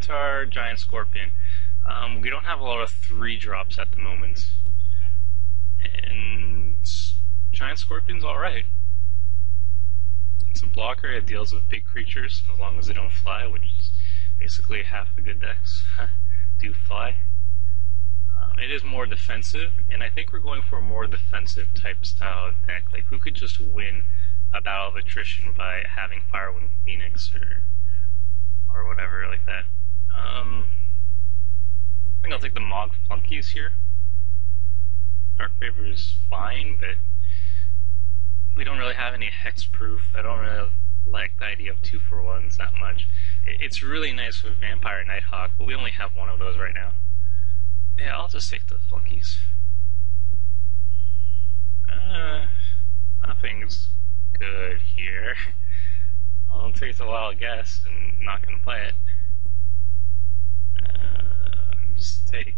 Minotaur, Giant Scorpion. We don't have a lot of 3-drops at the moment. And Giant Scorpion's alright. It's a blocker, it deals with big creatures as long as they don't fly, which is basically half the good decks do fly. It is more defensive, and I think we're going for a more defensive type style deck. Like, who could just win a battle of attrition by having Firewing Phoenix or whatever like that. I think I'll take the Mog Flunkies here. Dark Favor is fine, but we don't really have any hexproof. I don't really like the idea of 2-for-1s that much. It's really nice with Vampire Nighthawk, but we only have one of those right now. Yeah, I'll just take the Flunkies. Nothing's good here. I'll take a wild guess and not gonna play it. Just take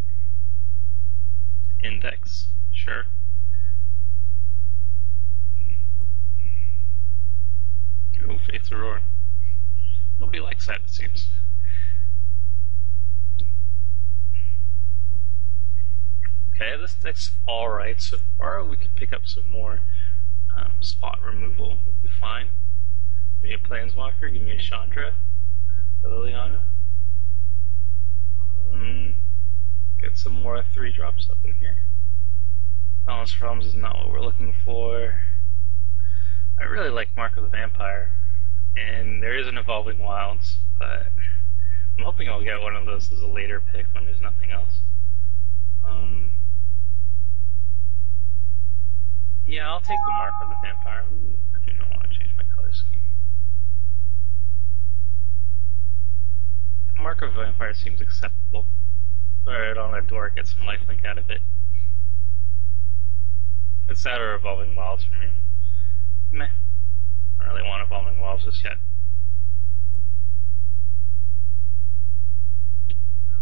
Index, sure. Go Faith to Roar. Nobody likes that, it seems. Okay, this deck's alright so far. We could pick up some more spot removal, would be fine. Give me a Planeswalker, give me a Chandra, a Liliana. Get some more 3-drops up in here. Balanced Realms is not what we're looking for. I really like Mark of the Vampire, and there is an Evolving Wilds, but I'm hoping I'll get one of those as a later pick when there's nothing else. Yeah, I'll take the Mark of the Vampire. Ooh, I do not want to change my color scheme. Mark of the Vampire seems acceptable. Put it on a door, get some lifelink out of it. It's that or Evolving Wilds for me. Meh. I don't really want Evolving Wilds just yet.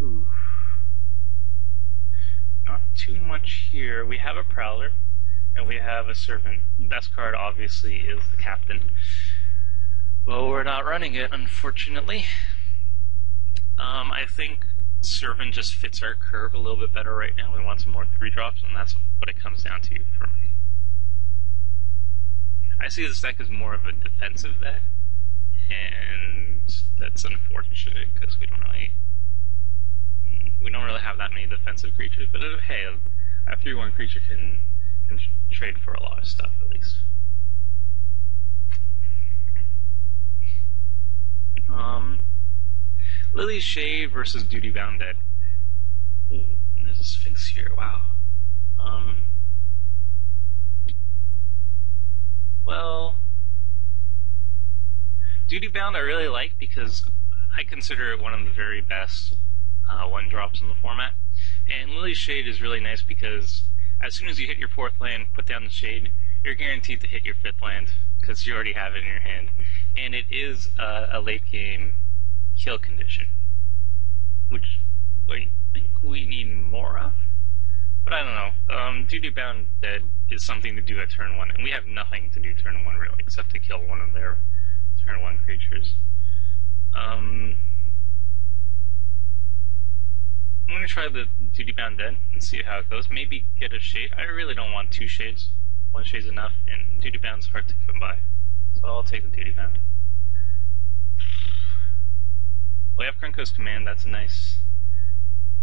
Ooh. Not too much here. We have a Prowler, and we have a Servant. The best card, obviously, is the Captain. Well, we're not running it, unfortunately. I think Servant just fits our curve a little bit better right now. We want some more 3-drops, and that's what it comes down to for me. I see this deck as more of a defensive deck, and that's unfortunate because we don't really have that many defensive creatures. But hey, a 3/1 creature can trade for a lot of stuff at least. Lily's Shade versus Duty Bound Dead. Ooh, there's a Sphinx here. Wow. Well, Duty Bound I really like because I consider it one of the very best 1-drops in the format. And Lily's Shade is really nice because as soon as you hit your 4th land, put down the Shade, you're guaranteed to hit your 5th land because you already have it in your hand. And it is a late game kill condition, which I think we need more of. But I don't know. Duty Bound Dead is something to do at turn 1, and we have nothing to do turn 1 really, except to kill one of their turn 1 creatures. I'm going to try the Duty Bound Dead and see how it goes. Maybe get a Shade. I really don't want 2 Shades. 1 Shade's enough, and Duty Bound's hard to come by. So I'll take the Duty Bound. We have Krenko's Command, that's nice.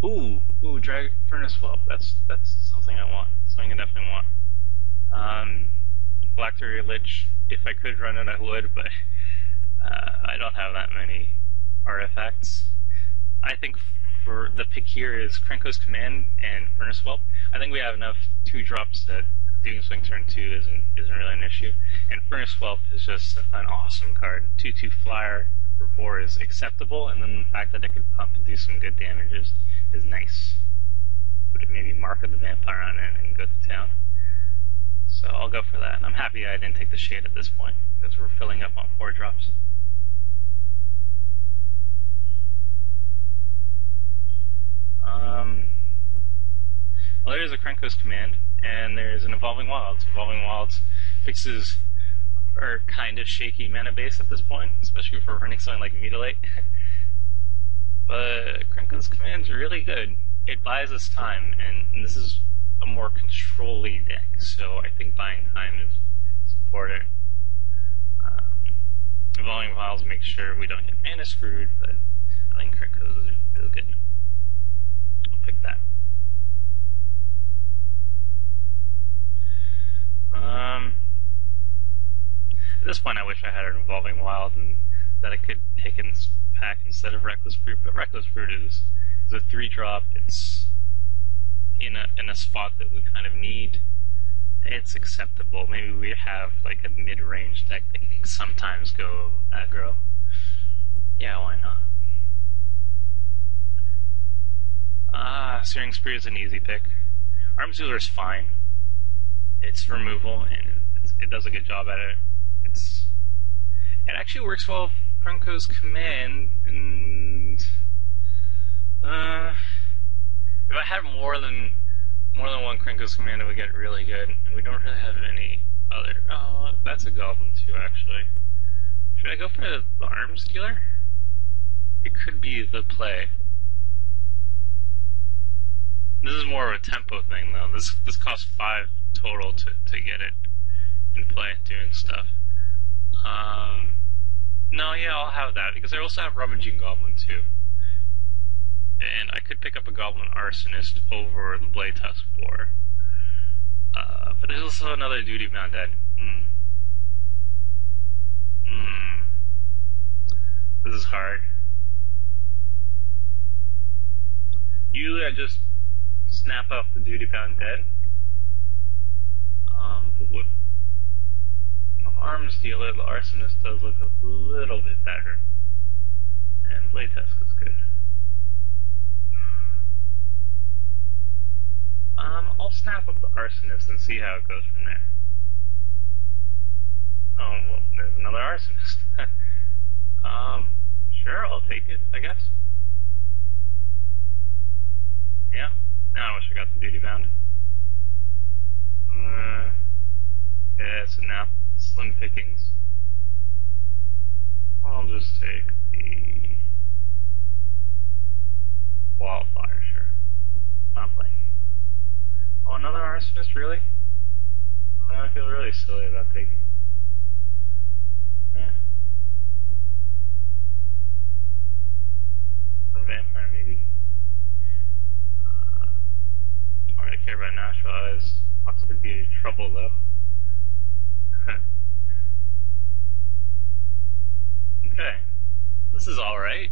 Ooh, Drag Furnace Whelp, that's something I want. Something I definitely want. Black Terrier Lich, if I could run it I would, but I don't have that many artifacts. I think for the pick here is Krenko's Command and Furnace Whelp. I think we have enough 2-drops that Doom Swing turn 2 isn't really an issue. And Furnace Whelp is just an awesome card. 2/2 flyer for 4 is acceptable, and then the fact that it can pump and do some good damage is nice. Put maybe Mark of the Vampire on it and go to town. So I'll go for that. I'm happy I didn't take the Shade at this point, because we're filling up on 4-drops. Well, there's a Krenko's Command, and there's an Evolving Wilds. Evolving Wilds fixes our kind of shaky mana base at this point, especially if we're running something like Mutilate. But Krenko's command's really good. It buys us time, and this is a more control-y deck, so I think buying time is important. Volume Vials make sure we don't get mana screwed, but I think Krenko's is really good. I'll pick that. At this point, I wish I had an Evolving Wild and that I could pick in this pack instead of Reckless Fruit, but Reckless Fruit is a 3-drop. It's in a spot that we kind of need. It's acceptable. Maybe we have like a mid-range deck that can sometimes go aggro. Yeah, why not? Searing Spear is an easy pick. Arm Sealer is fine. It's removal, and it does a good job at it. It actually works well with Krenko's command, and if I had more than one Krenko's command, it would get really good. And we don't really have any other. Oh, that's a Goblin too, actually. Should I go for the Arms Dealer? It could be the play. This is more of a tempo thing, though. This costs 5 total to get it in play, doing stuff. No, yeah, I'll have that, because I also have Rummaging Goblin, too. And I could pick up a Goblin Arsonist over the Blade Tusk Boar. But there's also another Duty Bound Dead. This is hard. Usually I just snap off the Duty Bound Dead. But with the Arms Dealer, the Arsonist does look a little bit better. And Blade Tusk is good. I'll snap up the Arsonist and see how it goes from there. Oh, well, there's another Arsonist. Sure, I'll take it, I guess. Yeah, now I wish I got the Duty Bound. Yeah, so now, slim pickings. I'll just take the Wildfire, sure. Not playing. Oh, another Arsonist, really? I feel really silly about taking them. Yeah. Some Vampire, maybe. Don't really care about Natural Eyes. Fox could be trouble, though. Okay. This is alright.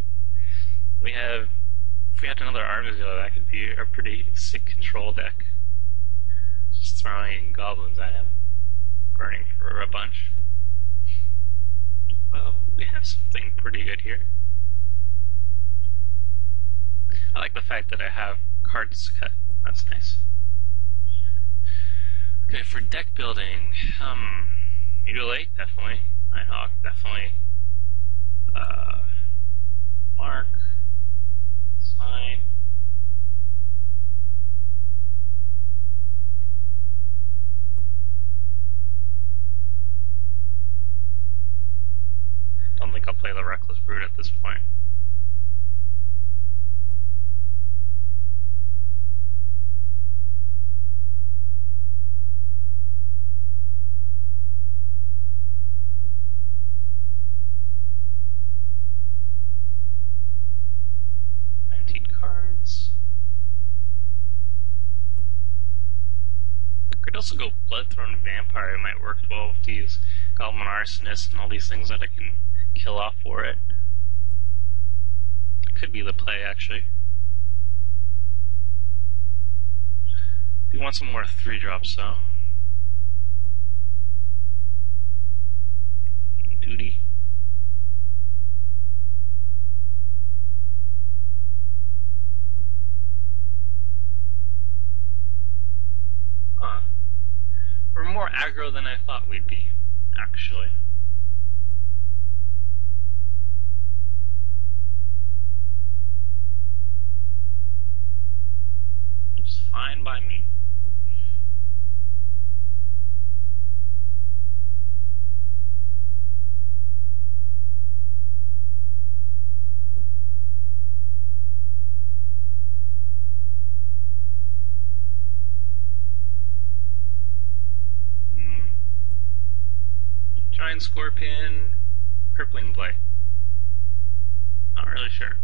If we had another Armadillo, that could be a pretty sick control deck. Just throwing goblins at him, burning for a bunch. Well, we have something pretty good here. I like the fact that I have cards cut. That's nice. Okay, for deck building, Mutilate, definitely. Nighthawk, definitely. Mark, Sign. Don't think I'll play the Reckless Brute at this point. Cards. Could also go Bloodthrone Vampire. It might work well with these Goblin Arsonist and all these things that I can kill off for it. It could be the play, actually. Do you want some more 3-drops, though? Duty. We're more aggro than I thought we'd be, actually. It's fine by me. Giant Scorpion, Crippling Blight. Not really sure.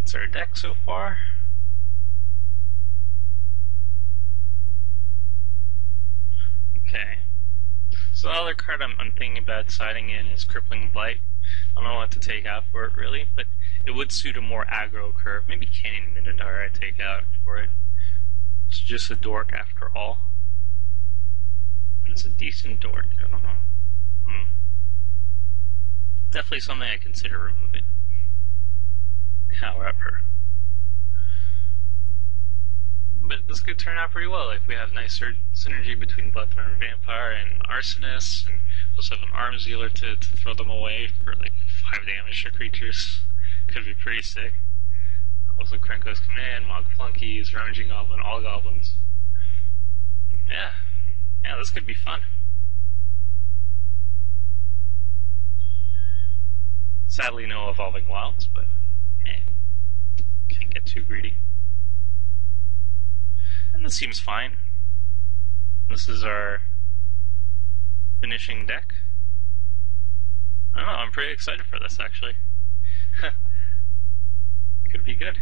That's our deck so far. Okay. So the other card I'm thinking about siding in is Crippling Blight. I don't know what to take out for it really, but it would suit a more aggro curve. Maybe Canyon Minotaur I'd take out for it. It's just a dork after all. But it's a decent dork, I don't know. Definitely something I consider removing. However, but this could turn out pretty well. Like, we have nice synergy between Bloodthorn Vampire and Arsonist, and also have an Arms Dealer to throw them away for like 5 damage to creatures. Could be pretty sick. Also Krenko's Command, Mog Flunkies, Rummaging Goblin, all goblins. Yeah, this could be fun. Sadly, no Evolving Wilds, but hey, can't get too greedy. And this seems fine. This is our finishing deck. I don't know, I'm pretty excited for this actually. Could be good.